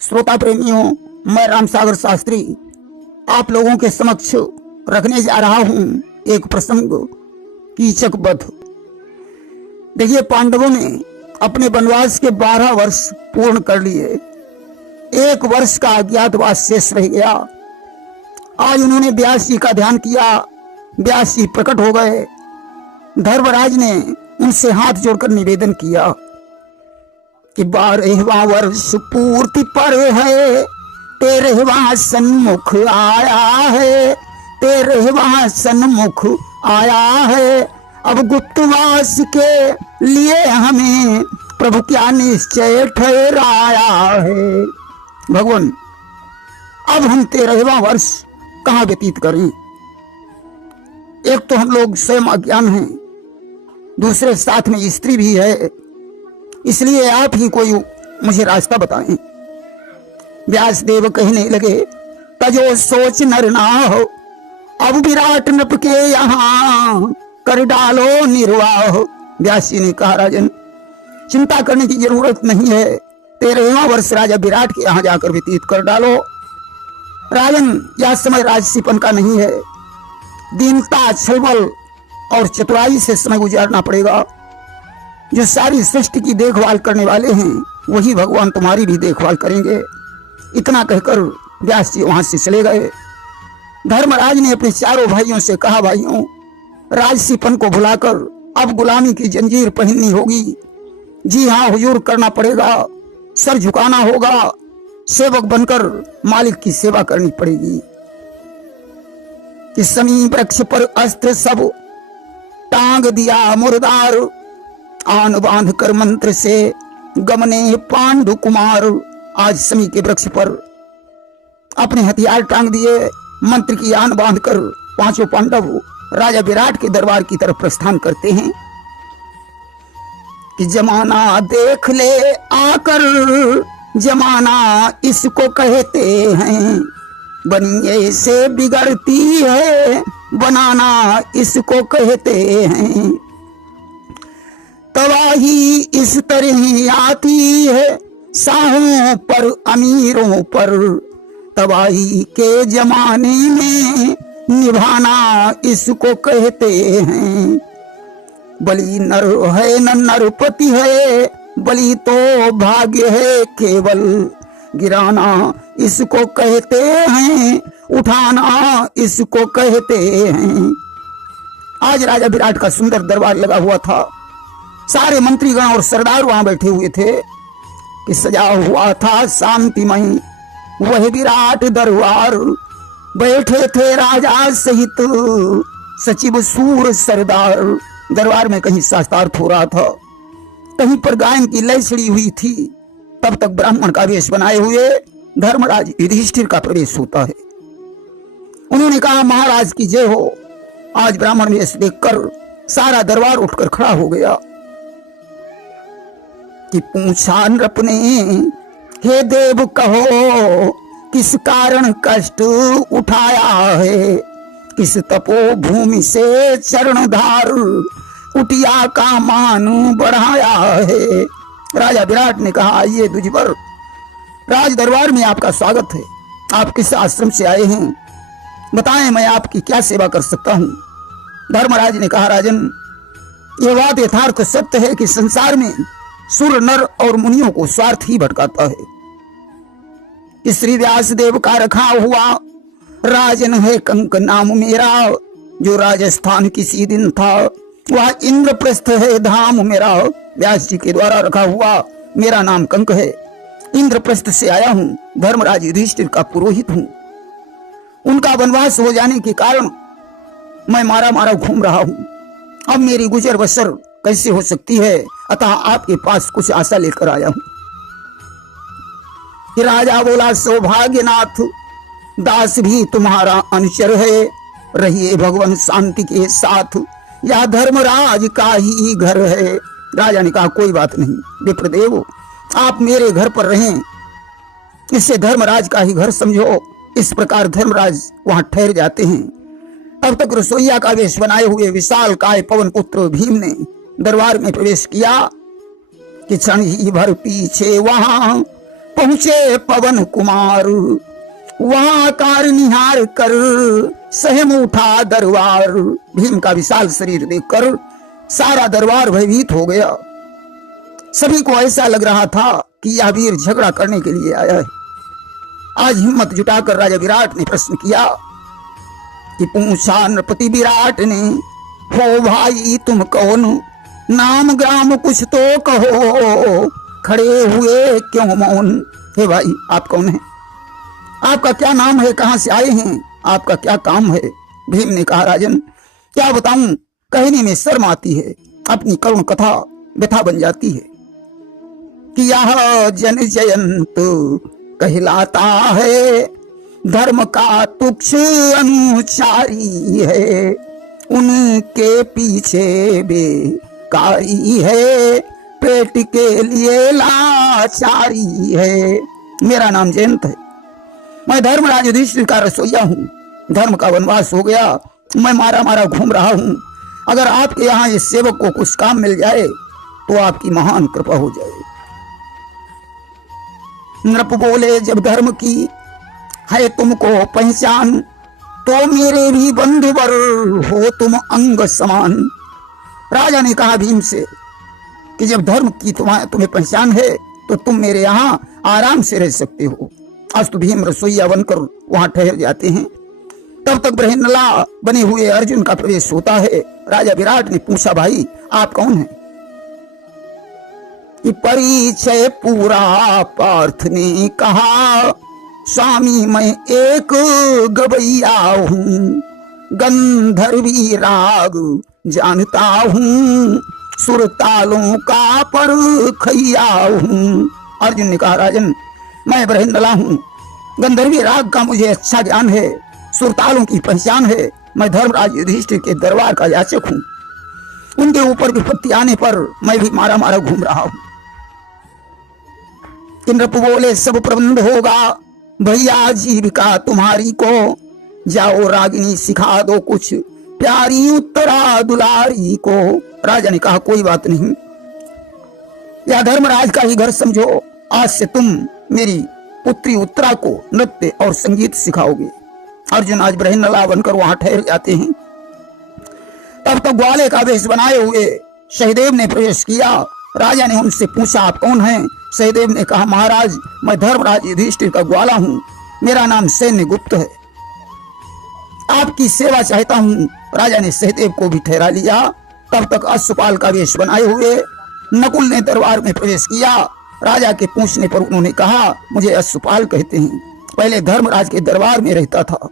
श्रोता प्रेमियों, मैं रामसागर शास्त्री आप लोगों के समक्ष रखने जा रहा हूं एक प्रसंग, कीचक वध। देखिए, पांडवों ने अपने वनवास के 12 वर्ष पूर्ण कर लिए। 1 वर्ष का अज्ञातवास शेष रह गया। आज उन्होंने व्यास जी का ध्यान किया। व्यास जी प्रकट हो गए। धर्मराज ने उनसे हाथ जोड़कर निवेदन किया कि 12वां वर्ष पूर्ति पर है, 13वां सन्मुख आया है, 13वां सन्मुख आया है। अब गुप्तवास के लिए हमें प्रभु क्या निश्चय ठहराया है। भगवान, अब हम 13वां वर्ष कहाँ व्यतीत करें? एक तो हम लोग स्वयं अज्ञान हैं, दूसरे साथ में स्त्री भी है, इसलिए आप ही कोई मुझे रास्ता बताएं। व्यास देव कहने लगे, तजो सोच नर ना हो, अब विराट नप के यहाँ कर डालो निर्वाह। व्यास जी ने कहा, राजन, चिंता करने की जरूरत नहीं है, 13वां वर्ष राजा विराट के यहाँ जाकर व्यतीत कर डालो। राजन, यह समय राजसीपन का नहीं है, दीनता, छलबल और चतुराई से समय गुजारना पड़ेगा। जो सारी सृष्टि की देखभाल करने वाले हैं वही भगवान तुम्हारी भी देखभाल करेंगे। इतना कहकर व्यास जी वहां से चले गए। धर्मराज ने अपने चारों भाइयों से कहा, भाइयों, राजसीपन को भुलाकर अब गुलामी की जंजीर पहननी होगी। जी हाँ हुजूर, करना पड़ेगा, सर झुकाना होगा, सेवक बनकर मालिक की सेवा करनी पड़ेगी। कि समी वृक्ष पर अस्त्र सब टांग दिया मुर्दार, आन बांध कर मंत्र से गमने पांडु कुमार। आज समी के वृक्ष पर अपने हथियार टांग दिए, मंत्र की आन बांध कर 5 पांडव राजा विराट के दरबार की तरफ प्रस्थान करते हैं। कि जमाना देख ले आकर, जमाना इसको कहते हैं, बनिए से बिगड़ती है, बनाना इसको कहते हैं। तबाही इस तरह ही आती है, शाहों पर अमीरों पर, तबाही के जमाने में निभाना इसको कहते हैं। बलि नर है न नरपति है, बलि तो भाग्य है केवल, गिराना इसको कहते हैं, उठाना इसको कहते हैं। आज राजा विराट का सुंदर दरबार लगा हुआ था। सारे मंत्रीगण और सरदार वहां बैठे हुए थे कि सजा हुआ था शांतिमय वह विराट दरबार। बैठे थे राजा सहित सचिव सूर सरदार। दरबार में कहीं शास्त्रार्थ हो रहा था, कहीं पर गायन की लय छिड़ी हुई थी। तब तक ब्राह्मण का वेश बनाए हुए धर्मराज युधिष्ठिर का प्रवेश होता है। उन्होंने कहा, महाराज की जय हो। आज ब्राह्मण वेश देखकर सारा दरबार उठकर खड़ा हो गया। कि पूछा नृप ने, हे देव कहो, किस कारण कष्ट उठाया है, किस तपो भूमि से चरणधार कुटिया का मान बढ़ाया है। राजा विराट ने कहा, आइए दुजबर, राज दरबार में आपका स्वागत है। आप किस आश्रम से आए हैं, बताएं, मैं आपकी क्या सेवा कर सकता हूं। धर्मराज ने कहा, राजन, यह बात यथार्थ सत्य है कि संसार में सुर, नर और मुनियों को स्वार्थ ही भटकाता है। कि श्री व्यास देव का रखा हुआ राजन है कंक नाम मेरा, जो राजस्थान किसी दिन था, वह इंद्रप्रस्थ है धाम मेरा। व्यास जी के द्वारा रखा हुआ मेरा नाम कंक है, इंद्रप्रस्थ से आया हूं, धर्मराज युधिष्ठिर का पुरोहित हूं। उनका वनवास हो जाने के कारण मैं मारा मारा घूम रहा हूं। अब मेरी गुजर बसर कैसे हो सकती है, अतः आपके पास कुछ आशा लेकर आया हूं। कि राजा बोला, सौभाग्यनाथ, दास भी तुम्हारा अनुचर है, रहिए भगवान शांति के साथ, यह धर्मराज का ही घर है। राजा ने कहा, कोई बात नहीं विप्रदेव, आप मेरे घर पर रहें, इससे धर्मराज का ही घर समझो। इस प्रकार धर्मराज वहां ठहर जाते हैं। तब तक रसोईया का वेश बनाए हुए विशाल काय पवन पुत्र भीम ने दरबार में प्रवेश किया कि क्षण ही भर पीछे वहां पहुंचे पवन कुमार, वहां कार निहार कर सहम उठा दरबार। भीम का विशाल शरीर देखकर सारा दरबार भयभीत हो गया। सभी को ऐसा लग रहा था कि यह वीर झगड़ा करने के लिए आया है। आज हिम्मत जुटाकर राजा विराट ने प्रश्न किया कि पूछा नृपति विराट ने, हो भाई तुम कौन, नाम ग्राम कुछ तो कहो, खड़े हुए क्यों मौन। हे भाई आप कौन हैं, आपका क्या नाम है, कहां से आए हैं, आपका क्या काम है। भीम ने कहा राजन क्या बताऊं, कहने में शर्म आती है, अपनी करुण कथा व्यथा बन जाती है कि यह जन जयंत कहलाता है, धर्म का तुक्ष अनुचारी है, उनके पीछे बेकारी है, पेट के लिए लाचारी है। मेरा नाम जयंत है, मैं धर्मराज युधिष्ठिर का रसोइया हूँ। धर्म का वनवास हो गया, मैं मारा मारा घूम रहा हूँ। अगर आपके यहाँ इस सेवक को कुछ काम मिल जाए तो आपकी महान कृपा हो जाए। नृप बोले जब धर्म की है तुमको पहचान, तो मेरे भी बंधुवर हो तुम अंग समान। राजा ने कहा भीम से कि जब धर्म की तुम्हें पहचान है तो तुम मेरे यहाँ आराम से रह सकते हो। आज तो भीम रसोईया बनकर वहां ठहर जाते हैं। तब तक बृहन्नला बने हुए अर्जुन का प्रवेश होता है। राजा विराट ने पूछा भाई आप कौन हैं। कि परिचय पूरा पार्थ ने कहा, स्वामी मैं एक गवैया हूँ, गंधर्वी राग जानता हूँ, सुरतालों का परखैया हूँ। अर्जुन ने कहा राजन मैं बृहन्नला हूँ, गंधर्वी राग का मुझे अच्छा ज्ञान है, सुरतालों की पहचान है, मैं धर्मराज युधिष्ठिर के दरबार का याचक हूँ। उनके ऊपर विपत्ति आने पर मैं भी मारा मारा घूम रहा हूँ। नृप बोले सब प्रबंध होगा भैया जीविका तुम्हारी को, जाओ रागिनी सिखा दो कुछ प्यारी उत्तरा दुलारी को। राजा ने कहा कोई बात नहीं, या धर्मराज का ही घर समझो, आज से तुम मेरी पुत्री उत्तरा को नृत्य और संगीत सिखाओगे। अर्जुन आज बृहन्नला बनकर वहां ठहर जाते हैं। तब तक ग्वाले का वेश बनाए हुए सहदेव ने प्रवेश किया। राजा ने उनसे पूछा आप कौन हैं। सहदेव ने कहा महाराज मैं धर्मराज युधिष्ठिर का ग्वाला हूँ, मेरा नाम सैन्य गुप्त है, आपकी सेवा चाहता हूँ। राजा ने सहदेव को भी ठहरा लिया। तब तक अश्वपाल का वेश बनाए हुए नकुल ने दरबार में प्रवेश किया। राजा के पूछने पर उन्होंने कहा मुझे अश्वपाल कहते हैं, पहले धर्मराज के दरबार में रहता था,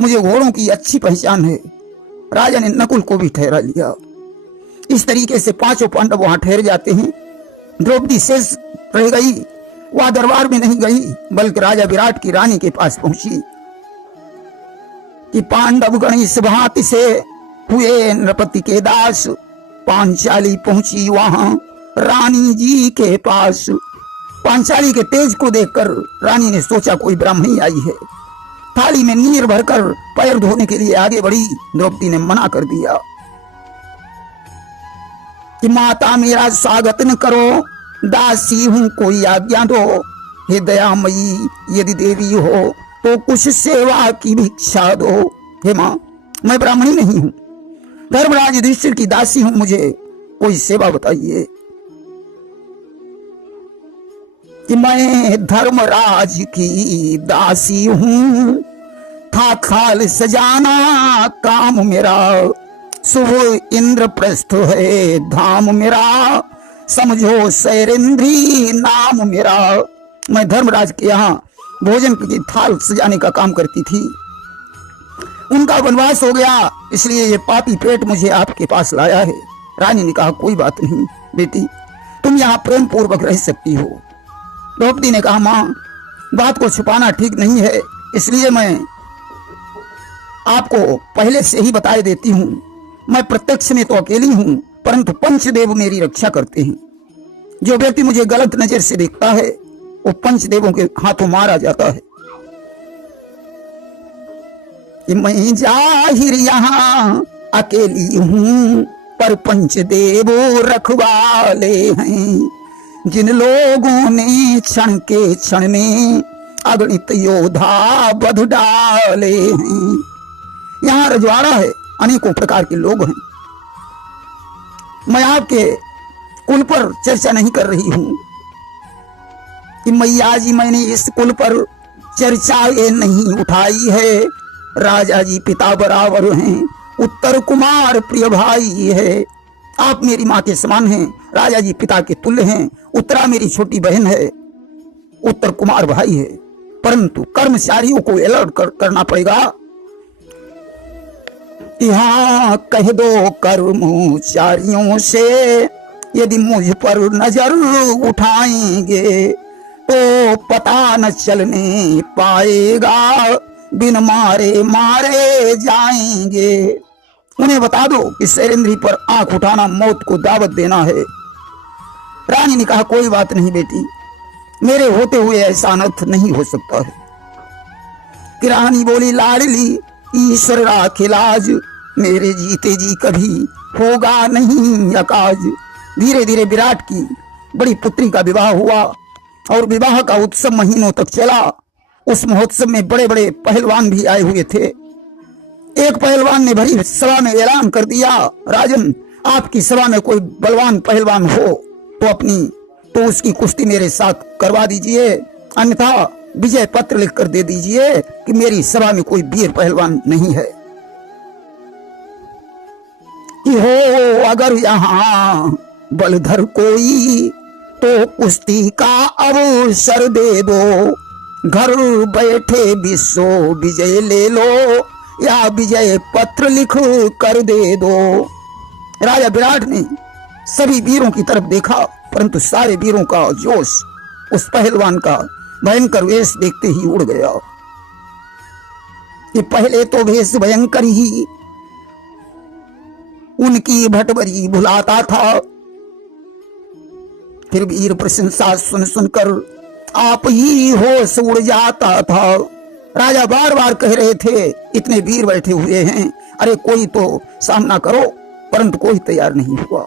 मुझे घोड़ों की अच्छी पहचान है। राजा ने नकुल को भी ठहरा लिया। इस तरीके से पांचों पांडव वहां ठहर जाते हैं। द्रौपदी शेष रह गई, वह दरबार में नहीं गई बल्कि राजा विराट की रानी के पास पहुंची। कि पांडव गण इस भांति से हुए नृपति के दास, पांचाली पहुंची वहां रानी जी के पास। पांचाली के तेज को देखकर रानी ने सोचा कोई ब्राह्मणी आई है। थाली में नीर भरकर पैर धोने के लिए आगे बढ़ी। द्रौपदी ने मना कर दिया कि माता मेरा स्वागत न करो, दासी हूं कोई आज्ञा दो। हे दयामयी यदि देवी हो तो कुछ सेवा की भिक्षा दो। हे मां मैं ब्राह्मणी नहीं हूं, धर्मराज युधिष्ठिर की दासी हूं, मुझे कोई सेवा बताइए। कि मैं धर्मराज की दासी हूं, था खाल सजाना काम मेरा, शुभ इंद्रप्रस्थ है धाम मेरा, समझो शैरेंद्री नाम मेरा। मैं धर्मराज के यहाँ भोजन की थाल सजाने का काम करती थी। उनका वनवास हो गया, इसलिए ये पापी पेट मुझे आपके पास लाया है। रानी ने कहा कोई बात नहीं बेटी, तुम यहाँ प्रेम पूर्वक रह सकती हो। द्रौपदी ने कहा मां बात को छुपाना ठीक नहीं है, इसलिए मैं आपको पहले से ही बताए देती हूँ। मैं प्रत्यक्ष में तो अकेली हूँ, परंतु पंचदेव मेरी रक्षा करते हैं। जो व्यक्ति मुझे गलत नजर से देखता है वो पंचदेवों के हाथों मारा जाता है। कि मैं जाहिर यहाँ अकेली हूँ, पर पंचदेव रखवाले हैं, जिन लोगों ने क्षण के क्षण में अगणित योद्धा बध डाले हैं। यहाँ रजवाड़ा है, अनेकों प्रकार के लोग हैं। मैं आपके कुल पर चर्चा नहीं कर रही हूं कि मैया जी मैंने इस कुल पर चर्चा ये नहीं उठाई है। राजा जी पिता बराबर हैं, उत्तर कुमार प्रिय भाई है। आप मेरी माँ के समान हैं, राजा जी पिता के तुल्य हैं। उत्तरा मेरी छोटी बहन है, उत्तर कुमार भाई है। परंतु कर्मचारियों को अलर्ट करना पड़ेगा कि हाँ कह दो कर्मचारियों से यदि मुझ पर नजर उठाएंगे तो पता न चलने पाएगा, बिन मारे मारे जाएंगे। उन्हें बता दो कि शैलेंद्री पर आंख उठाना मौत को दावत देना है। रानी ने कहा कोई बात नहीं बेटी, मेरे होते हुए ऐसा अनर्थ नहीं हो सकता है। कि रानी बोली लाडली ईश्वर राखे लाज, मेरे जीते जी कभी होगा नहीं अकाज। धीरे धीरे विराट की बड़ी पुत्री का विवाह हुआ और विवाह का उत्सव महीनों तक चला। उस महोत्सव में बड़े बड़े पहलवान भी आए हुए थे। एक पहलवान ने भरी सभा में ऐलान कर दिया, राजन आपकी सभा में कोई बलवान पहलवान हो तो उसकी कुश्ती मेरे साथ करवा दीजिए, अन्यथा विजय पत्र लिखकर दे दीजिए कि मेरी सभा में कोई वीर पहलवान नहीं है। कि हो अगर यहाँ बलधर कोई तो कुश्ती का अवसर दे दो, घर बैठे विश्व विजय ले लो या विजय पत्र लिख कर दे दो। राजा विराट ने सभी वीरों की तरफ देखा, परंतु सारे वीरों का जोश उस पहलवान का भयंकर वेश देखते ही उड़ गया। कि पहले तो वेश भयंकर ही उनकी भटभरी भुलाता था, फिर वीर प्रशंसा सुन सुनकर आप ही होश उड़ जाता था। राजा बार बार कह रहे थे इतने वीर बैठे हुए हैं, अरे कोई तो सामना करो, परंतु कोई तैयार नहीं हुआ।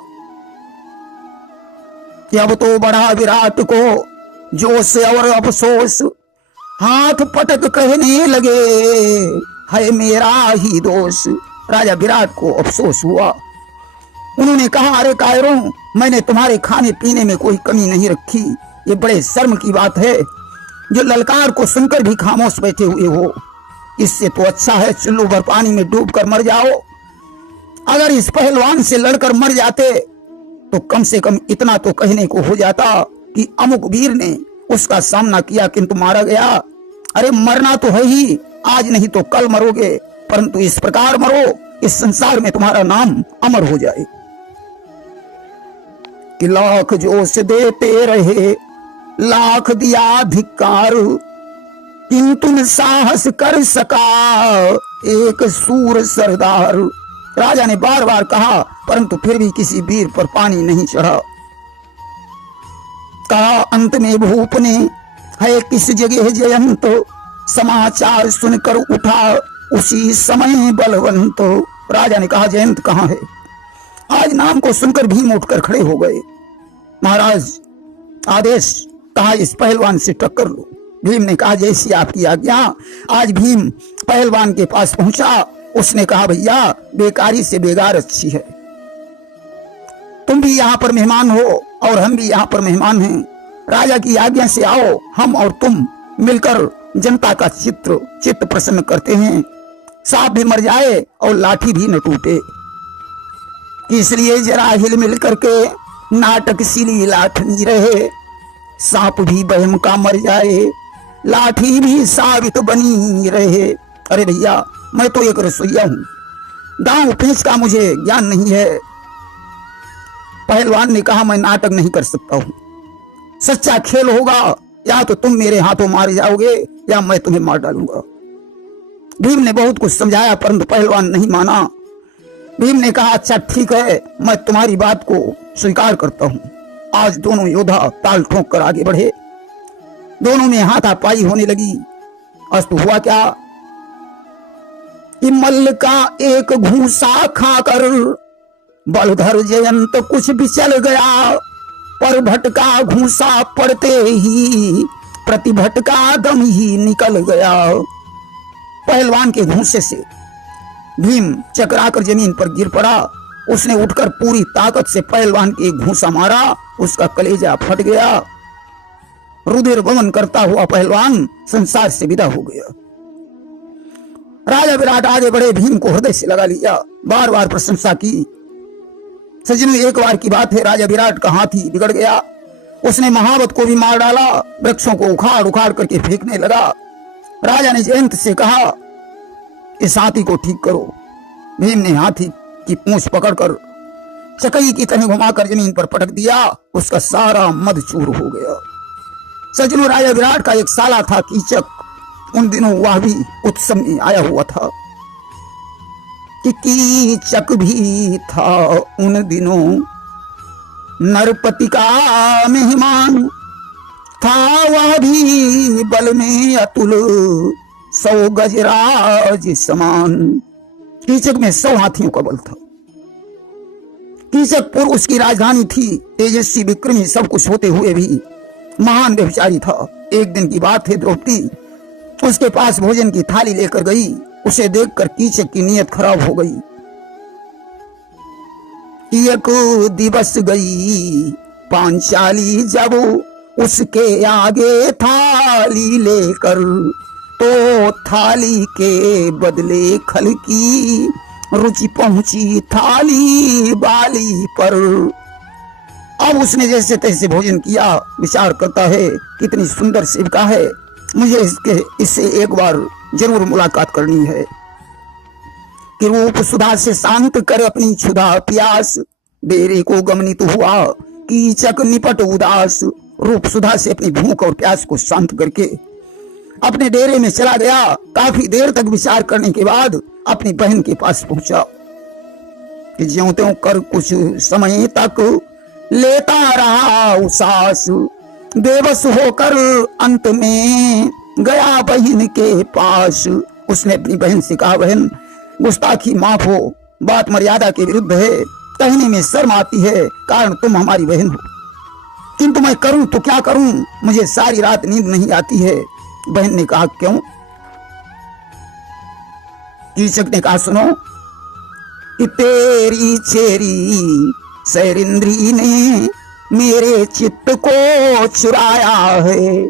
कि अब तो बढ़ा विराट को जोश और अफसोस, हाथ पटक कहने लगे है मेरा ही दोष। राजा विराट को अफसोस हुआ। उन्होंने कहा अरे कायरों, मैंने तुम्हारे खाने पीने में कोई कमी नहीं रखी, ये बड़े शर्म की बात है जो ललकार को सुनकर भी खामोश बैठे हुए हो। इससे तो अच्छा है चुल्लू भर पानी में डूब कर मर जाओ। अगर इस पहलवान से लड़कर मर जाते तो कम से कम इतना तो कहने को हो जाता कि अमुक वीर ने उसका सामना किया किंतु मारा गया। अरे मरना तो है ही, आज नहीं तो कल मरोगे, परंतु इस प्रकार मरो इस संसार में तुम्हारा नाम अमर हो जाए। कि लाख जोश देते रहे लाख दिया धिक्कार, किंतु न साहस कर सका एक सूर सरदार। राजा ने बार बार कहा, परंतु फिर भी किसी वीर पर पानी नहीं चढ़ा। कहा अंत में भूप ने है किस जगह जयंत, समाचार सुनकर उठा उसी समय बलवंत। राजा ने कहा जयंत कहाँ है? आज नाम को सुनकर भीम उठकर खड़े हो गए। महाराज आदेश, कहा इस पहलवान से टक्कर लो। भीम ने कहा जैसी आपकी आज्ञा। आज भीम पहलवान के पास पहुंचा। उसने कहा भैया बेकारी से बेगार अच्छी है, तुम भी यहाँ पर मेहमान हो और हम भी यहाँ पर मेहमान हैं। राजा की आज्ञा से आओ, हम और तुम मिलकर जनता का चित्त प्रसन्न करते हैं। सांप भी मर जाए और लाठी भी न टूटे, इसलिए जरा हिल मिल करके नाटक सिली लाठनी रहे। सांप भी बहम का मर जाए, लाठी भी साबित बनी रहे। अरे भैया मैं तो एक रसोइया हूं, दांव पेंच का मुझे ज्ञान नहीं है। पहलवान ने कहा मैं नाटक नहीं कर सकता हूं, सच्चा खेल होगा या तो तुम मेरे हाथों मारे जाओगे या मैं तुम्हें मार डालूंगा। भीम ने बहुत कुछ समझाया परंतु पहलवान नहीं माना। भीम ने कहा अच्छा ठीक है, मैं तुम्हारी बात को स्वीकार करता हूं। आज दोनों योद्धा ताल ठोक कर आगे बढ़े, दोनों में हाथापाई होने लगी। अस्तु हुआ क्या कि मल्ल का एक घूसा खाकर बलधर जयंत कुछ बिचल गया। पर भटका घूसा पड़ते ही प्रतिभटका दम ही निकल गया। पहलवान के घूंसे से भीम चकराकर जमीन पर गिर पड़ा। उसने उठकर पूरी ताकत से पहलवान के एक घूंसा मारा, उसका कलेजा फट गया। रुधिर वमन करता हुआ पहलवान संसार से विदा हो गया। राजा विराट आगे बढ़े, भीम को हृदय से लगा लिया, बार बार प्रशंसा की। सज्जनों, एक बार की बात है, राजा विराट का हाथी बिगड़ गया। उसने महावत को भी मार डाला, वृक्षों को उखाड़ उखाड़ करके फेंकने लगा। राजा ने जयंत से कहा, इस हाथी को ठीक करो। भीम ने हाथी की पूंछ पकड़कर चकई की तरह घुमाकर जमीन पर पटक दिया, उसका सारा मद चूर हो गया। सज्जनों, राजा विराट का एक साला था कीचक, उन दिनों वह भी उत्सव में आया हुआ था। कि कीचक भी था उन दिनों नरपति का मेहमान, था वह भी बल में अतुल 100 गजराज समान। कीचक में 100 हाथियों का बल था। कीचकपुर उसकी राजधानी थी। तेजस्वी विक्रमी सब कुछ होते हुए भी महान व्यभिचारी था। एक दिन की बात है, द्रौपदी उसके पास भोजन की थाली लेकर गई। उसे देखकर कीचक की नीयत खराब हो गई। एक दिवस गई पांचाली जब उसके आगे थाली लेकर, तो थाली के बदले खल की रुचि पहुंची थाली बाली पर। अब उसने जैसे तैसे भोजन किया, विचार करता है कितनी सुंदर सेविका है, मुझे इससे एक बार जरूर मुलाकात करनी है। कि रूप सुधा से शांत कर अपनी क्षुधा प्यास, डेरे को गमनित हुआ कीचक निपट उदास। रूप सुधा से अपनी भूख और प्यास को शांत करके अपने डेरे में चला गया। काफी देर तक विचार करने के बाद अपनी बहन के पास पहुंचा। कि ज्यों त्यों कर कुछ समय तक लेता रहा उसास, बेबस होकर अंत में गया बहन के पास। उसने अपनी बहन से कहा, बहन गुस्ताखी माफ हो, बात मर्यादा के विरुद्ध है, कहने में शर्म आती है, कारण तुम हमारी बहन हो, किंतु मैं करूं तो क्या करूं, मुझे सारी रात नींद नहीं आती है। बहन ने कहा, क्यों? कीचक ने कहा, सुनो कि तेरी चेरी सैरिंद्री ने मेरे चित्त को चुराया है,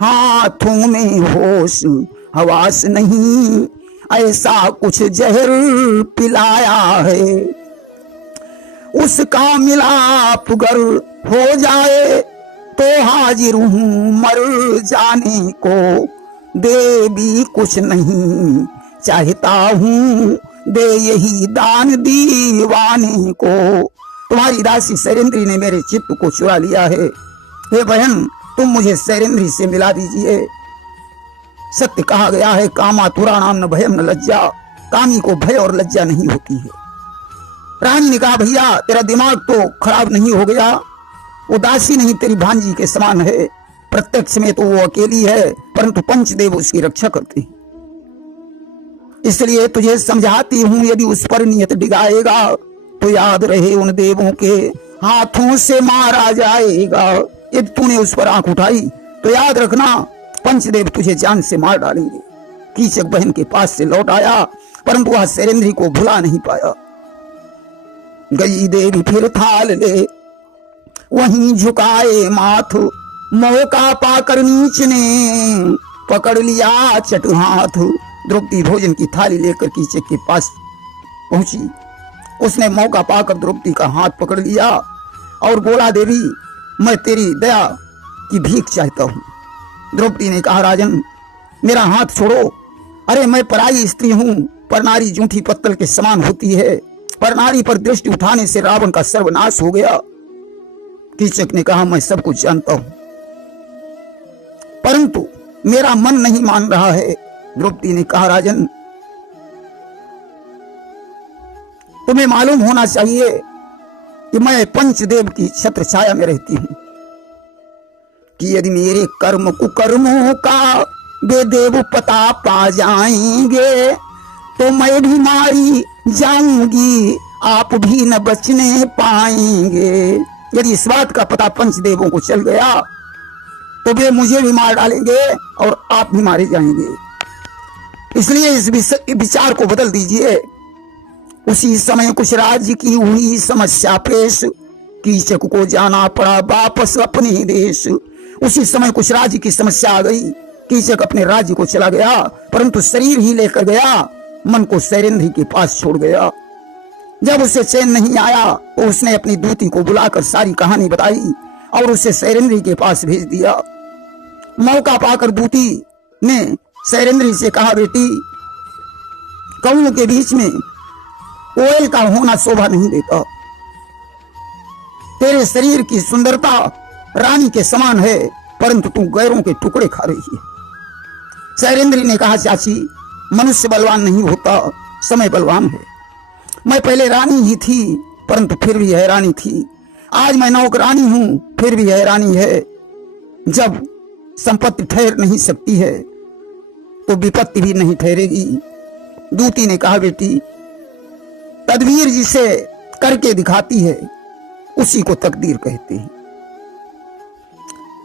हाथों में होश हवास नहीं, ऐसा कुछ जहर पिलाया है। उसका मिलाप गर हो जाए तो हाजिर हूं मर जाने को, दे भी कुछ नहीं चाहता हूं, दे यही दान दीवाने को। तुम्हारी दासी सैरेंद्री ने मेरे चित्त को चुरा लिया है। हे बहन, तुम मुझे सैरेंद्री से मिला दीजिए। सत्य कहा गया है, कामातुरा नाम न भयम न लज्जा, कामी को भय और लज्जा नहीं होती है। रानी ने कहा, भैया तेरा दिमाग तो खराब नहीं हो गया, वो दासी नहीं तेरी भांजी के समान है। प्रत्यक्ष में तो वो अकेली है, परंतु पंचदेव उसकी रक्षा करते हैं। इसलिए तुझे समझाती हूं, यदि उस पर नियत डिगाएगा तो याद रहे उन देवों के हाथों से मारा जाएगा। यदि तूने उस पर आंख उठाई तो याद रखना, पंचदेव तुझे जान से मार डालेंगे। कीचक बहन के पास से लौट आया, परंतु वह सैरेंद्री को भुला नहीं पाया। गई देवी फिर थाल ले, वहीं झुकाए माथ, मौका पाकर नीच ने पकड़ लिया चट हाथ। द्रौपदी भोजन की थाली लेकर कीचक के पास पहुंची। उसने मौका पाकर द्रौपदी का हाथ पकड़ लिया और बोला, देवी मैं तेरी दया की भीख चाहता हूं। द्रौपदी ने कहा, राजन मेरा हाथ छोड़ो, अरे मैं पराई स्त्री हूं, पर नारी जूठी पत्तल के समान होती है, पर नारी पर दृष्टि उठाने से रावण का सर्वनाश हो गया। कीचक ने कहा, मैं सब कुछ जानता हूं, परंतु मेरा मन नहीं मान रहा है। द्रौपदी ने कहा, राजन तुम्हें मालूम होना चाहिए कि मैं पंचदेव की छत्र छाया में रहती हूं, कि यदि मेरे कर्म कुकर्मों का वे देव पता पा जाएंगे तो मैं भी मारी जाऊंगी, आप भी न बचने पाएंगे। यदि इस बात का पता पंचदेवों को चल गया तो वे मुझे भी मार डालेंगे और आप भी मारे जाएंगे। इसलिए इस विचार को बदल दीजिए। उसी समय कुछ राज्य की हुई समस्या पेश, कीचक को जाना पड़ा वापस अपने देश। उसी समय कुछ राज्य की समस्या आ गई, कीचक अपने राज्य को चला गया, परंतु शरीर ही लेकर गया, मन को शैलेंद्र के पास छोड़ गया। जब उसे चैन नहीं आया तो उसने अपनी दूती को बुलाकर सारी कहानी बताई और उसे शैलेंद्र के पास भेज दिया। मौका पाकर दूती ने शैलेंद्र से कहा, बेटी, कौओं के बीच में कोयल का होना शोभा नहीं देता। तेरे शरीर की सुंदरता रानी के समान है, परंतु तू गैरों के टुकड़े खा रही है। शैलेंद्र ने कहा, चाची, मनुष्य बलवान नहीं होता, समय बलवान है। मैं पहले रानी ही थी, परंतु फिर भी हैरानी थी। आज मैं नौकरानी हूं, फिर भी हैरानी है। जब संपत्ति ठहर नहीं सकती है तो विपत्ति भी नहीं ठहरेगी। दूती ने कहा, बेटी, तदबीर जिसे करके दिखाती है उसी को तकदीर कहते हैं।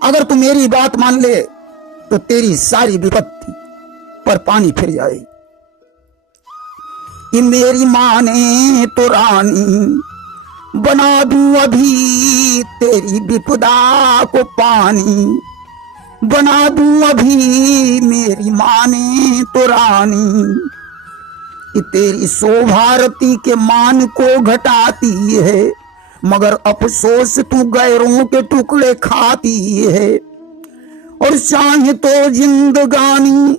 अगर तू मेरी बात मान ले तो तेरी सारी विपत्ति पर पानी फिर जाए। कि मेरी माँ ने तो रानी बना दूं अभी तेरी विपदा को पानी, बना दूं अभी मेरी माँ ने तो रानी। कि तेरी शोभारती के मान को घटाती है, मगर अफसोस तू गैरों के टुकड़े खाती है। और चाहे तो जिंदगानी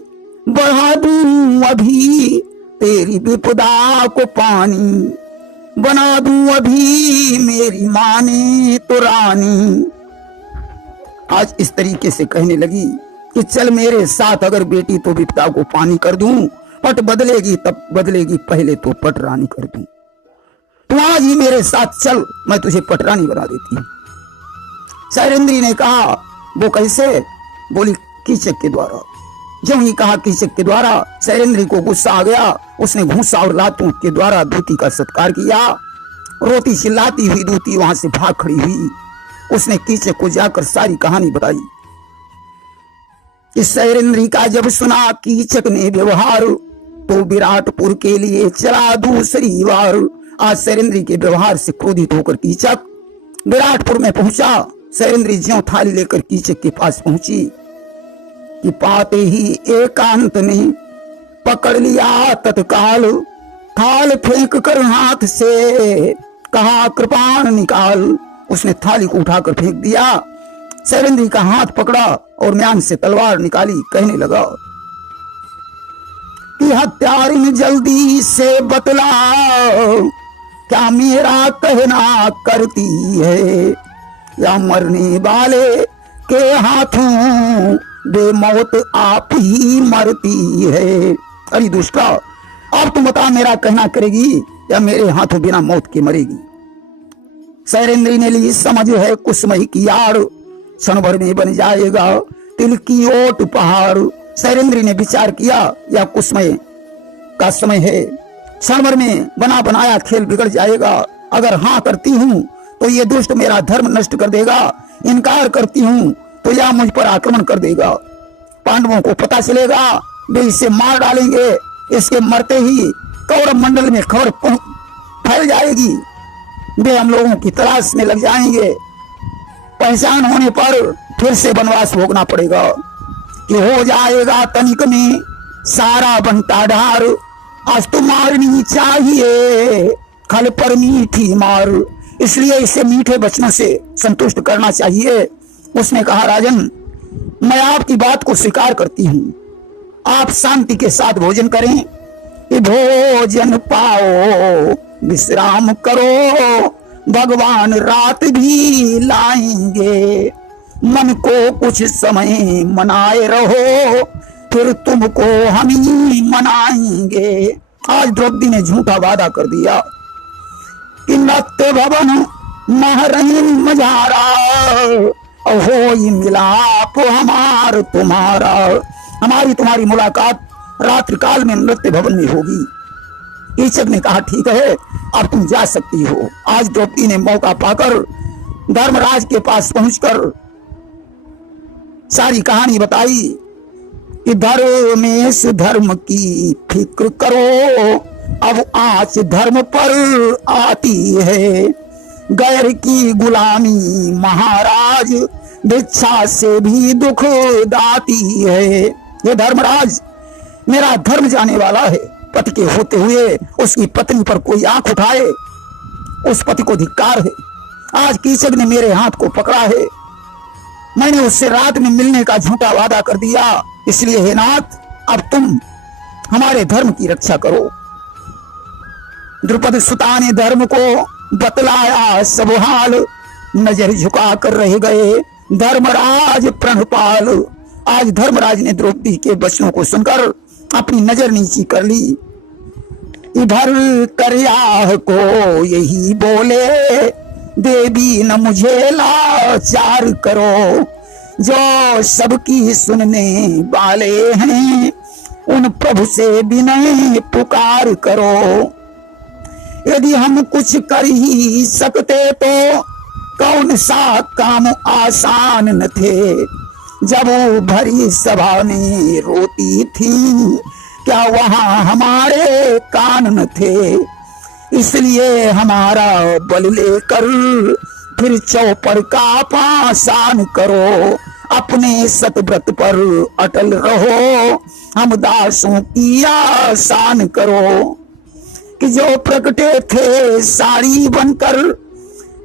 बढ़ा दूं अभी तेरी विपदा को पानी, बना दूं अभी मेरी माँ ने तो रानी। आज इस तरीके से कहने लगी कि चल मेरे साथ, अगर बेटी तो विपदा को पानी कर दूं, पट बदलेगी तब बदलेगी, पहले तो पटरानी कर दूं। तू आज ही मेरे साथ चल, मैं तुझे पटरानी बना देती हूं। शैलेंद्री ने कहा, वो कैसे? बोली, कीचक के द्वारा। जो ही कहा कीचक के द्वारा, शैलेंद्री को गुस्सा आ गया। उसने घूंसा और लातों के द्वारा दूती का सत्कार किया। रोती चिल्लाती हुई दूती वहां से भाग खड़ी हुई। उसने कीचक को जाकर सारी कहानी बताई। कि शैलेंद्री का जब सुना कीचक ने व्यवहार तो विराटपुर के लिए चला दूसरी बार। आज शैलेंद्री के व्यवहार से क्रोधित होकर कीचक विराटपुर में पहुंचा। शैलेंद्री ज्यों थाली लेकर कीचक के पास पहुंची कि पाते ही एकांत ने पकड़ लिया तत्काल, थाल फेंक कर हाथ से कहा, कृपाण निकाल। उसने थाली को उठाकर फेंक दिया। शैलेंद्री का हाथ पकड़ा और म्यान से तलवार निकाली। कहने लगा कि हत्यारिन जल्दी से बतला, क्या मेरा कहना करती है, या मरने वाले के हाथों बेमौत आप ही मरती है। अरे दुष्टा, अब तुम बता, मेरा कहना करेगी या मेरे हाथों बिना मौत के मरेगी? शैलेंद्री ने ली समझ है कुसमई की आड़, क्षण भर में बन जाएगा तिल की ओट पहाड़। शैलेंद्री ने विचार किया, यह कुसमय का समय है, क्षण भर में बना बनाया खेल बिगड़ जाएगा। अगर हाँ करती हूँ तो ये दुष्ट मेरा धर्म नष्ट कर देगा, इनकार करती हूँ तो यह मुझ पर आक्रमण कर देगा। पांडवों को पता चलेगा, वे इसे मार डालेंगे। इसके मरते ही कौरव मंडल में खबर फैल जाएगी, वे हम लोगों की तलाश में लग जाएंगे। पहचान होने पर फिर से वनवास भोगना पड़ेगा। कि हो जाएगा तनिक में सारा बनता ढार, आज तो मारनी चाहिए खल पर मीठी मार। इसलिए इसे मीठे वचनों से संतुष्ट करना चाहिए। उसने कहा, राजन, मैं आपकी बात को स्वीकार करती हूँ, आप शांति के साथ भोजन करें। कि भोजन पाओ विश्राम करो, भगवान रात भी लाएंगे। मन को कुछ समय मनाए रहो, फिर तुमको हम ही मनाएंगे। आज द्रौपदी ने झूठा वादा कर दिया कि नत्य भवन महरहीन मझारा, हो मिलाप हमार तुम्हारा। हमारी तुम्हारी मुलाकात रात्रि काल में नृत्य भवन में होगी। कीचक ने कहा, ठीक है, अब तुम जा सकती हो। आज द्रौपदी ने मौका पाकर धर्मराज के पास पहुंचकर सारी कहानी बताई कि धर्मेश धर्म की फिक्र करो, अब आँच धर्म पर आती है। गैर की गुलामी महाराज भिक्षा से भी दुख दाती है। ये धर्मराज मेरा धर्म जाने वाला है। पति के होते हुए उसकी पत्नी पर कोई आंख उठाए, उस पति को धिक्कार है। आज कीचक ने मेरे हाथ को पकड़ा है, मैंने उससे रात में मिलने का झूठा वादा कर दिया, इसलिए हे नाथ अब तुम हमारे धर्म की रक्षा करो। द्रुपद सुता ने धर्म को बतलाया सब हाल, नजर झुका कर रह गए धर्मराज प्रणपाल। आज धर्मराज ने द्रौपदी के वचनों को सुनकर अपनी नजर नीची कर ली। इधर करयाह को यही बोले, देवी न मुझे लाचार करो। जो सबकी सुनने वाले हैं उन प्रभु से विनय पुकार करो। यदि हम कुछ कर ही सकते तो कौन सा काम आसान न थे। जब वो भरी सभा में रोती थी क्या वहां हमारे कान न थे। इसलिए हमारा बल लेकर फिर चौपर का पासान करो। अपने सतव्रत पर अटल रहो, हम दासों की आसान करो। कि जो प्रकटे थे साड़ी बनकर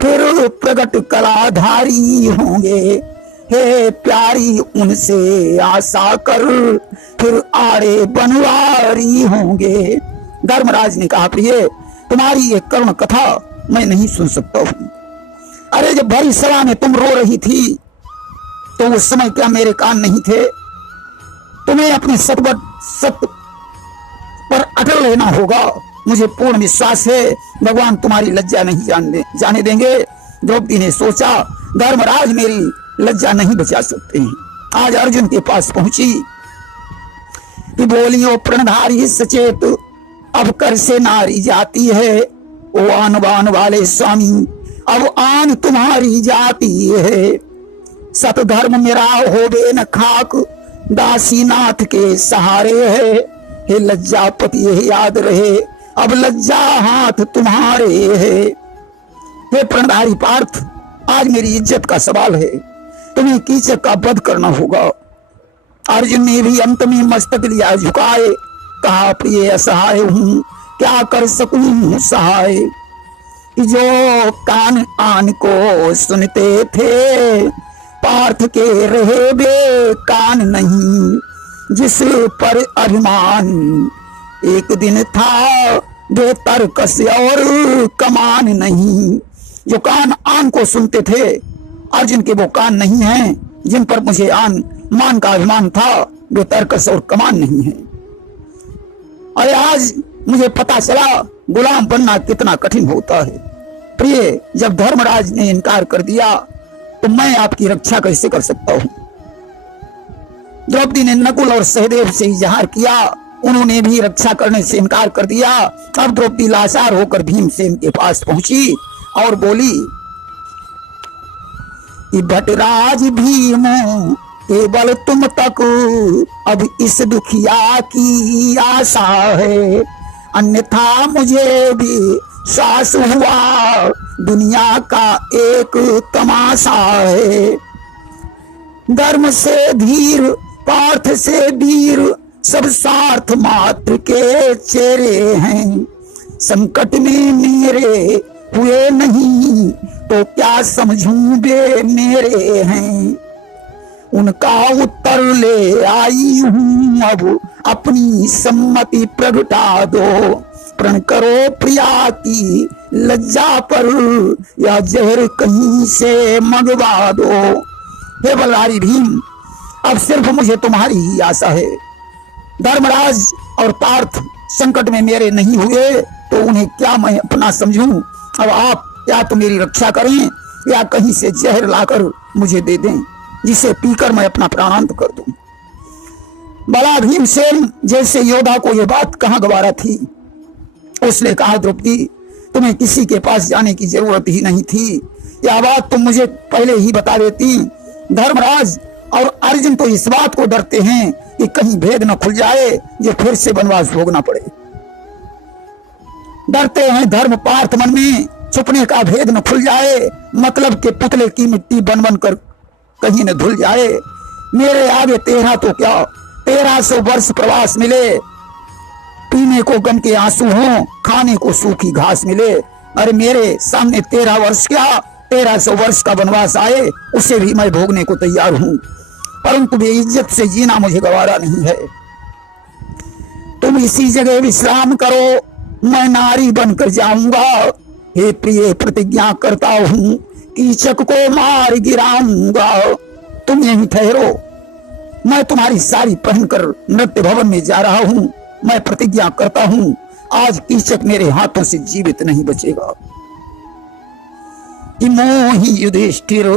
फिर प्रकट कलाधारी होंगे। हे प्यारी उनसे आशा कर फिर आड़े बनवारी होंगे। धर्मराज ने कहा प्रिय तुम्हारी ये करुण कथा मैं नहीं सुन सकता हूं। अरे जब भरी सभा में तुम रो रही थी तो उस समय क्या मेरे कान नहीं थे। तुम्हें अपने सत्य पर अटल रहना होगा। मुझे पूर्ण विश्वास है भगवान तुम्हारी लज्जा नहीं जाने देंगे। द्रौपदी ने सोचा धर्मराज मेरी लज्जा नहीं बचा सकते हैं। आज अर्जुन के पास पहुंची कि बोलियो प्रणधारी सचेत, अब कर से नारी जाती है। ओ आन बान वाले स्वामी अब आन तुम्हारी जाती है। सत धर्म मेरा होबे न खाक, दासीनाथ के सहारे है। हे लज्जापति ये याद रहे अब लज्जा हाथ तुम्हारे है। हे प्रणधारी पार्थ आज मेरी इज्जत का सवाल है, तुम्हें कीचक का वध करना होगा। अर्जुन ने भी अंत में मस्तक लिया झुकाए, कहा प्रिय असहाय हूं क्या कर सकूं सहाय। कि जो कान आन को सुनते थे पार्थ के रहे बे कान नहीं। जिस पर अभिमान एक दिन था बेतर्क से और कमान नहीं। जो कान आन को सुनते थे अर्जुन के वो कान नहीं हैं जिन पर मुझे आन मान का अभिमान था, वो तर्कस और कमान नहीं है। और आज मुझे पता चला गुलाम बनना कितना कठिन होता है। प्रिय जब धर्मराज ने इनकार कर दिया तो मैं आपकी रक्षा कैसे कर सकता हूं। द्रौपदी ने नकुल और सहदेव से इजहार किया, उन्होंने भी रक्षा करने से इनकार कर दिया। अब द्रौपदी लाचार होकर भीमसेन के पास पहुंची और बोली कि भटराज भीम केवल तुम तक अब इस दुखिया की आशा है। अन्यथा मुझे भी सास हुआ दुनिया का एक तमाशा है। धर्म से धीर पार्थ से वीर सब स्वार्थ मात्र के चेहरे हैं। संकट में मेरे हुए नहीं तो क्या समझूं वे मेरे हैं। उनका उत्तर ले आई हूं अब अपनी सम्मति प्रगटा दो। प्रण करो प्रिया की लज्जा पर या जहर कहीं से मंगवा दो। हे बलरारी भीम अब सिर्फ मुझे तुम्हारी ही आशा है। धर्मराज और पार्थ संकट में मेरे नहीं हुए तो उन्हें क्या मैं अपना समझूं। अब आप या तो मेरी रक्षा करें या कहीं से जहर लाकर मुझे दे दें जिसे पीकर मैं अपना प्राणांत कर दूं। बड़ा भीमसेन जैसे योद्धा को यह बात कहां गवारा थी। उसने कहा द्रौपदी तुम्हें किसी के पास जाने की जरूरत ही नहीं थी। यह बात तुम मुझे पहले ही बता देती। धर्मराज और अर्जुन तो इस बात को डरते हैं कि कहीं भेद न खुल जाए जो फिर से वनवास भोगना पड़े। डरते हैं धर्म पार्थ मन में छुपने का भेद न खुल जाए, मतलब के पुतले की मिट्टी बन बन कर कहीं न धुल जाए। मेरे आगे तेरा तो क्या 1300 वर्ष प्रवास मिले, पीने को गम के आंसू हो, खाने को सूखी घास मिले। अरे मेरे सामने 13 वर्ष क्या 1300 वर्ष का वनवास आए, उसे भी मैं भोगने को तैयार हूं, परंतु बेइज्जत से जीना मुझे गवारा नहीं है। तुम इसी जगह विश्राम करो, मैं नारी बनकर जाऊंगा। हे प्रिय, प्रतिज्ञा करता हूं कीचक को मार गिराऊंगा। तुम यहीं ठहरो, मैं तुम्हारी साड़ी पहनकर नृत्य भवन में जा रहा हूं। मैं प्रतिज्ञा करता हूं आज कीचक मेरे हाथों से जीवित नहीं बचेगा। कि मोहि युधिष्ठिर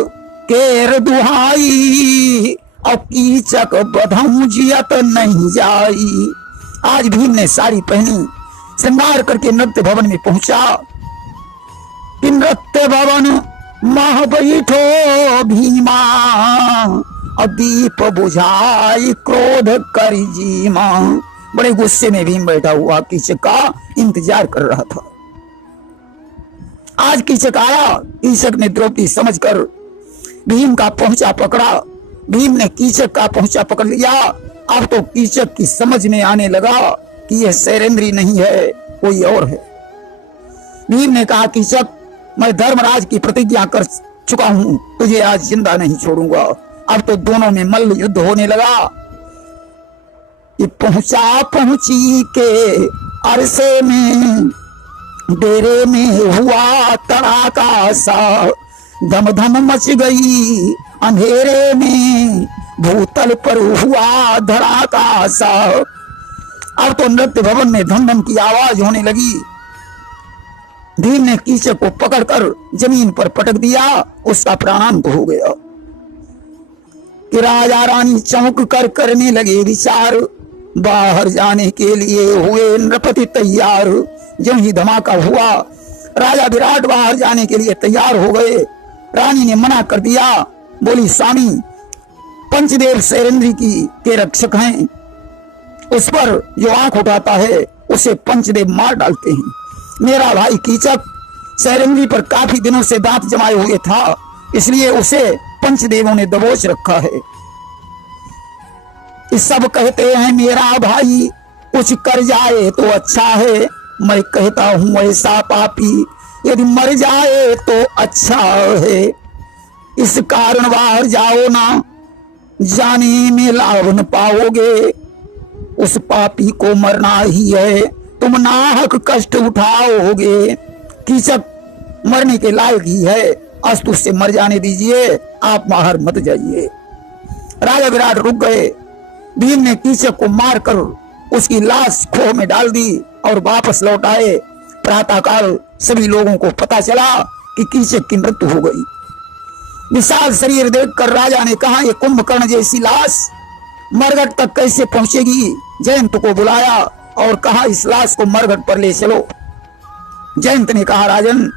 केर दुहाई, और कीचक बधऊ जियत नहीं जाई। आज भीम ने साड़ी पहनी, श्रृंगार करके नृत्य भवन में पहुंचा। नृत्य भवन मह बैठो भीमा, और दीप बुझाई क्रोध कर जीमा। बड़े गुस्से में भीम बैठा हुआ कीचक का इंतजार कर रहा था। आज कीचक आया। कीचक ने द्रौपदी समझकर भीम का पहुंचा पकड़ा। भीम ने कीचक का पहुंचा पकड़ लिया। अब तो कीचक की समझ में आने लगा कि यह शैलेंद्री नहीं है, कोई और है। भीम ने कहा कीचक, मैं धर्मराज की प्रतिज्ञा कर चुका हूं, तुझे आज जिंदा नहीं छोड़ूंगा। अब तो दोनों में मल्ल युद्ध होने लगा। कि पहुंची के अरसे में डेरे में हुआ तड़ाका सा, धम धम मच गई अंधेरे में भूतल पर हुआ धड़ाका सा। अब तो नृत्य भवन में धम धम की आवाज होने लगी। भीम ने कीचक को पकड़कर जमीन पर पटक दिया, उसका प्राणांत हो गया। कि राजा रानी चौंक कर करने लगे विचार, बाहर जाने के लिए हुए नृपति तैयार। जो ही धमाका हुआ, राजा विराट बाहर जाने के लिए तैयार हो गए। रानी ने मना कर दिया, बोली स्वामी पंचदेव शैलेंद्री के रक्षक हैं, उस पर जो आंख उठाता है उसे पंचदेव मार डालते हैं। मेरा भाई कीचक शैलेंद्री पर काफी दिनों से दांत जमाए हुए था, इसलिए उसे पंचदेवों ने दबोच रखा है। इस सब कहते हैं मेरा भाई कुछ कर जाए तो अच्छा है, मैं कहता हूं ऐसा पापी यदि मर जाए तो अच्छा है। इस कारण बाहर जाओ ना, जाने में लाभ न पाओगे। उस पापी को मरना ही है, तुम नाहक कष्ट उठाओगे। कीचक मरने के लायक ही है, अस्तु से मर जाने दीजिए, आप बाहर मत जाइए। राजा विराट रुक गए। भीम ने कीचक को मारकर उसकी लाश खोह में डाल दी और वापस लौट आए। प्रातःकाल सभी लोगों को पता चला कि कीचक की मृत्यु हो गई। विशाल शरीर देखकर राजा ने कहा, ये कुंभकर्ण जैसी लाश मरघट तक कैसे पहुंचेगी। जयंत को बुलाया और कहा, इस लाश को मरघट पर ले चलो। जयंत ने कहा, राजन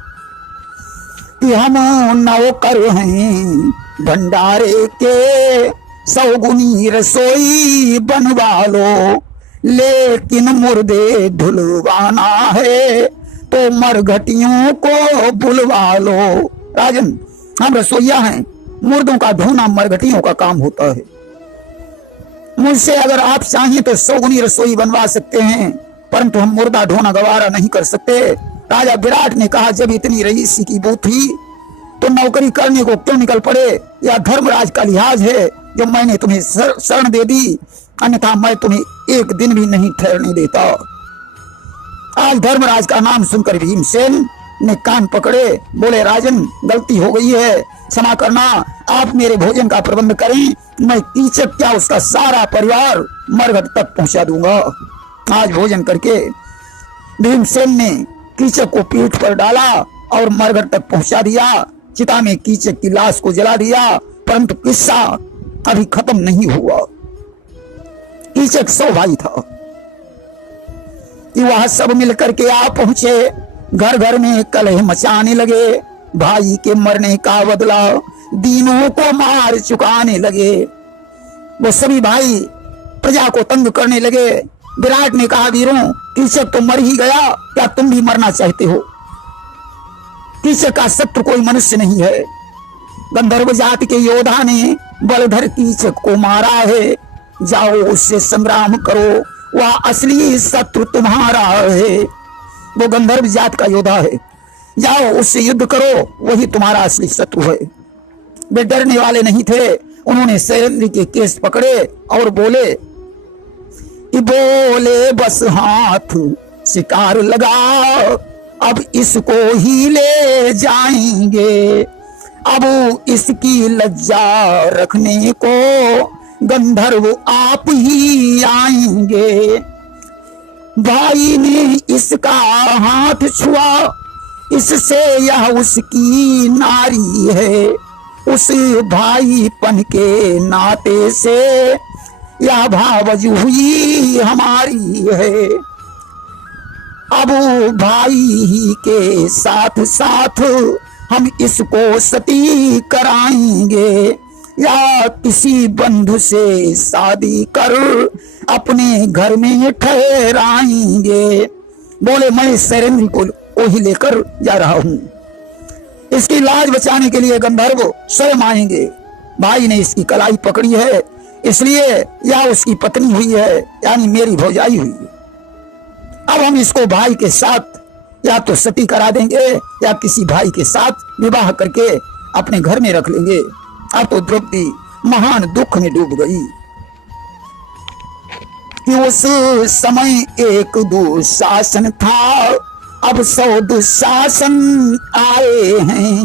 कि हम नौकर हैं भंडारे के, 100 गुनी रसोई बनवा लो, लेकिन मुर्दे धुलवाना है तो मरघटियों को बुलवा लो। राजन हम रसोईया हैं, मुर्दों का धोना मरघटियों का काम होता है। मुझसे अगर आप चाहें तो 100 गुनी रसोई बनवा सकते हैं, परंतु हम मुर्दा ढोना गवारा नहीं कर सकते। राजा विराट ने कहा, जब इतनी रईसी की बू थी तो नौकरी करने को क्यों निकल पड़े। यह धर्मराज का लिहाज है जो मैंने तुम्हें शरण दे दी, अन्यथा मैं तुम्हें एक दिन भी नहीं ठहरने देता। आज धर्मराज का नाम सुनकर भीमसेन ने कान पकड़े, बोले, राजन गलती हो गई है, क्षमा करना, आप मेरे भोजन का प्रबंध करें, मैं कीचक क्या उसका सारा परिवार मरघट तक पहुंचा दूंगा। आज भोजन करके भीमसेन ने कीचक को पीठ पर डाला और मरघट तक पहुंचा दिया। चिता में कीचक की लाश को जला दिया, परंतु किस्सा अभी खत्म नहीं हुआ। कीचक 100 भाई था कि वह सब मिलकर के आ पहुंचे। घर घर में कलह मचाने लगे, भाई के मरने का बदला दीनों को मार चुकाने लगे। वो सभी भाई प्रजा को तंग करने लगे। विराट ने कहा, वीरों, कीचक तो मर ही गया, क्या तुम भी मरना चाहते हो? कीचक का शत्रु कोई मनुष्य नहीं है। गंधर्व जाति के योद्धा ने बलधर कीचक को मारा है। जाओ उससे संग्राम करो, वह असली शत्रु तुम्हारा है। वो गंधर्व जात का योद्धा है, जाओ उससे युद्ध करो, वही तुम्हारा असली शत्रु है। वे डरने वाले नहीं थे। उन्होंने शैलेंद्र के केस पकड़े और बोले कि बोले बस हाथ शिकार लगा, अब इसको ही ले जाएंगे। अब इसकी लज्जा रखने को गंधर्व आप ही आएंगे। भाई ने इसका हाथ छुआ, इससे यह उसकी नारी है। उस भाईपन के नाते से यह भावज हुई हमारी है। अब भाई ही के साथ साथ हम इसको सती कराएंगे, या किसी बंधु से शादी कर अपने घर में ठहराएंगे। बोले, मैं शैलेंद्र को ही लेकर जा रहा हूं। इसकी लाज बचाने के लिए गंधर्व स्वयं आएंगे। भाई ने इसकी कलाई पकड़ी है, इसलिए यह उसकी पत्नी हुई है, यानी मेरी भौजाई हुई है। अब हम इसको भाई के साथ या तो सती करा देंगे, या किसी भाई के साथ विवाह करके अपने घर में रख लेंगे। अब तो द्रौपदी महान दुख में डूब गई कि उस समय एक दुशासन था, अब 100 दुशासन आए हैं।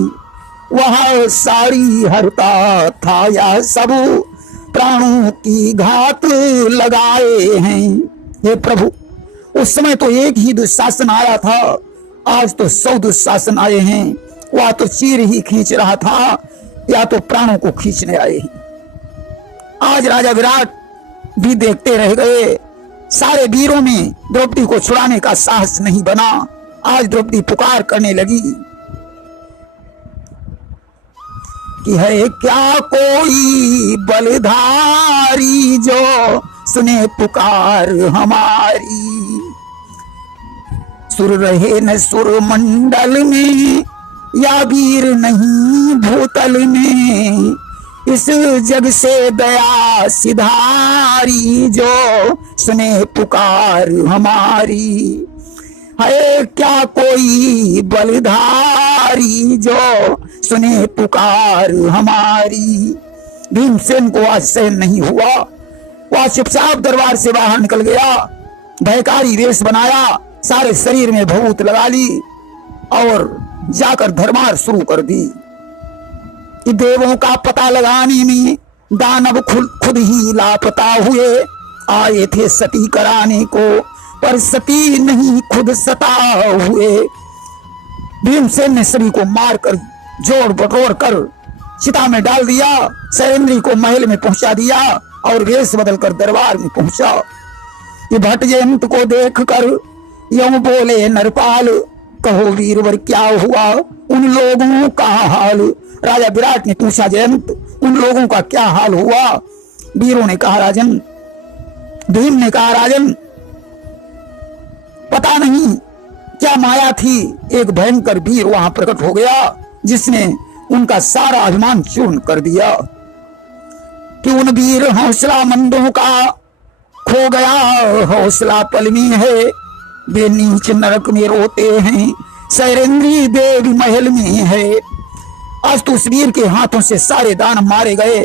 वह साड़ी हरता था, या सब प्राणों की घात लगाए हैं। हे प्रभु, उस समय तो एक ही दुशासन आया था, आज तो 100 दुशासन आए हैं। वह तो चीर ही खींच रहा था, या तो प्राणों को खींचने आए हैं। आज राजा विराट भी देखते रह गए। सारे वीरों में द्रौपदी को छुड़ाने का साहस नहीं बना। आज द्रौपदी पुकार करने लगी कि है क्या कोई बलधारी जो सुने पुकार हमारी। सुर रहे न सुर मंडल में, या वीर नहीं भूतल में, इस जग से दया सिधारी जो सुने पुकार हमारी। है क्या कोई बलधारी जो सुने पुकार हमारी। भीमसेन को आज सहन नहीं हुआ। वह चुपचाप दरबार से बाहर निकल गया, भयकारी वेश बनाया, सारे शरीर में भभूत लगा ली और जाकर धर्मार शुरू कर दी कि देवों का पता लगाने में दानव खुद ही लापता हुए। आए थे सती कराने को, पर सती नहीं खुद सता हुए। भीमसेन ने सभी को मारकर जोड़ बटोर कर चिता में डाल दिया। शैलेंद्र को महल में पहुंचा दिया और वेश बदलकर दरबार में पहुंचा। ये भट्ट जयंत को देखकर यूं बोले नरपाल, कहो वीरवर क्या हुआ उन लोगों का हाल। राजा विराट ने पूछा, जयंत, उन लोगों का क्या हाल हुआ? वीरों ने कहा, राजन। भीम ने कहा, राजन, पता नहीं क्या माया थी, एक भयंकर वीर वहां प्रकट हो गया जिसने उनका सारा अभिमान चूर्ण कर दिया कि उन वीर हौसला मंदों का खो गया हौसला पल में है। वे नीच नरक में रोते हैं, शैलेंद्री देवी महल में है। आज तो उस वीर के हाथों से सारे दान मारे गए,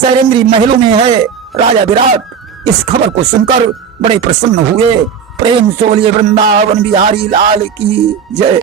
शैलेंद्री महलों में है। राजा विराट इस खबर को सुनकर बड़े प्रसन्न हुए। प्रेम से बोलिए वृंदावन बिहारी लाल की जय।